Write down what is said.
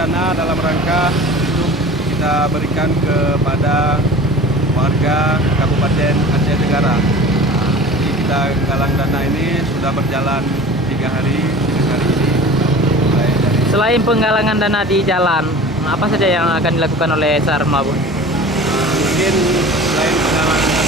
dana dalam rangka untuk kita berikan kepada warga Kabupaten Aceh Tenggara. Jadi kita galang dana ini sudah berjalan 3 hari ini. Mulai dari Selain penggalangan dana di jalan, apa saja yang akan dilakukan oleh Sarma, Bu? mungkin selain penggalangan